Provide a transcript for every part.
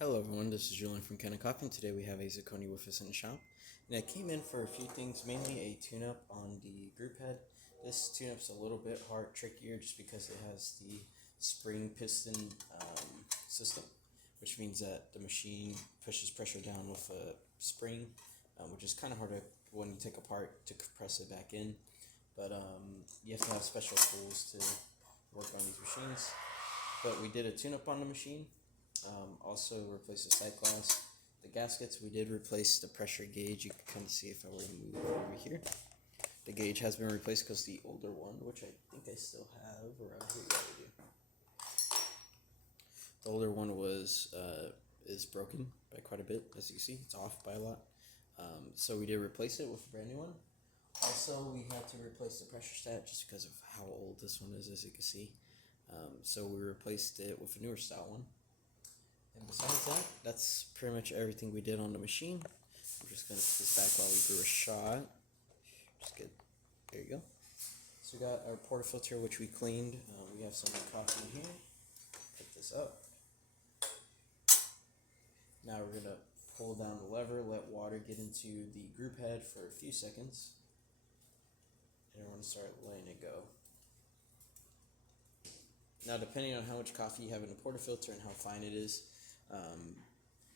Hello everyone, this is Julian from Kanen Coffee, and today we have a Zaconni with us in the shop. And I came in for a few things, mainly a tune-up on the group head. This tune-up's a little bit trickier just because it has the spring piston system, which means that the machine pushes pressure down with a spring, which is kind of hard when you take apart to press it back in. But you have to have special tools to work on these machines. But we did a tune-up on the machine. Also replaced the sight glass. The gaskets, we did replace the pressure gauge. You can kind of see if I were to move it over here. The gauge has been replaced because the older one, which I think I still have around here, yeah, we do. The older one is broken by quite a bit, as you can see. It's off by a lot. So we did replace it with a brand new one. Also, we had to replace the pressure stat just because of how old this one is, as you can see. So we replaced it with a newer style one. And besides that, that's pretty much everything we did on the machine. I'm just going to put this back while we brew a shot. Just get, there you go. So we got our portafilter, which we cleaned. We have some coffee in here. Pick this up. Now we're going to pull down the lever, let water get into the group head for a few seconds. And we're going to start letting it go. Now, depending on how much coffee you have in the portafilter and how fine it is,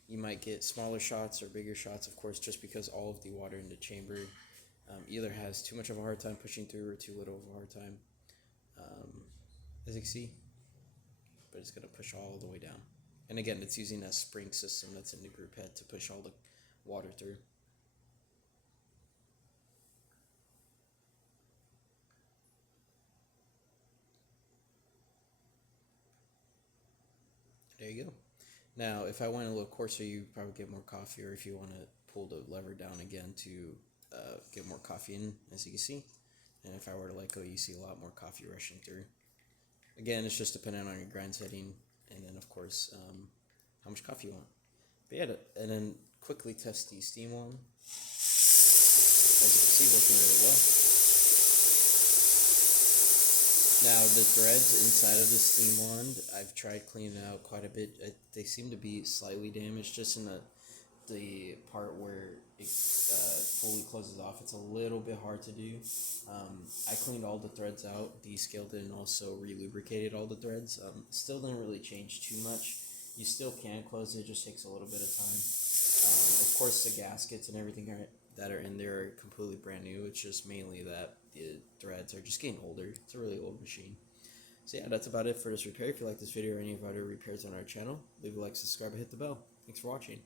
you might get smaller shots or bigger shots, of course, just because all of the water in the chamber either has too much of a hard time pushing through or too little of a hard time, as you can see, but it's going to push all the way down. And again, it's using a spring system that's in the group head to push all the water through. There you go. Now, if I went a little coarser, you probably get more coffee, or if you want to pull the lever down again to get more coffee in, as you can see. And if I were to let go, you see a lot more coffee rushing through. Again, it's just dependent on your grind setting, and then, of course, how much coffee you want. But yeah, and then quickly test the steam one. As you can see, working really well. Now, the threads inside of the steam wand, I've tried cleaning out quite a bit. They seem to be slightly damaged just in the part where it fully closes off. It's a little bit hard to do. I cleaned all the threads out, descaled it, and also re-lubricated all the threads. Still didn't really change too much. You still can close it, it just takes a little bit of time. Of course, the gaskets and everything that are in there are completely brand new. It's just mainly that the threads are just getting older. It's a really old machine. So yeah, that's about it for this repair. If you like this video or any of our other repairs on our channel, leave a like, subscribe, and hit the bell. Thanks for watching.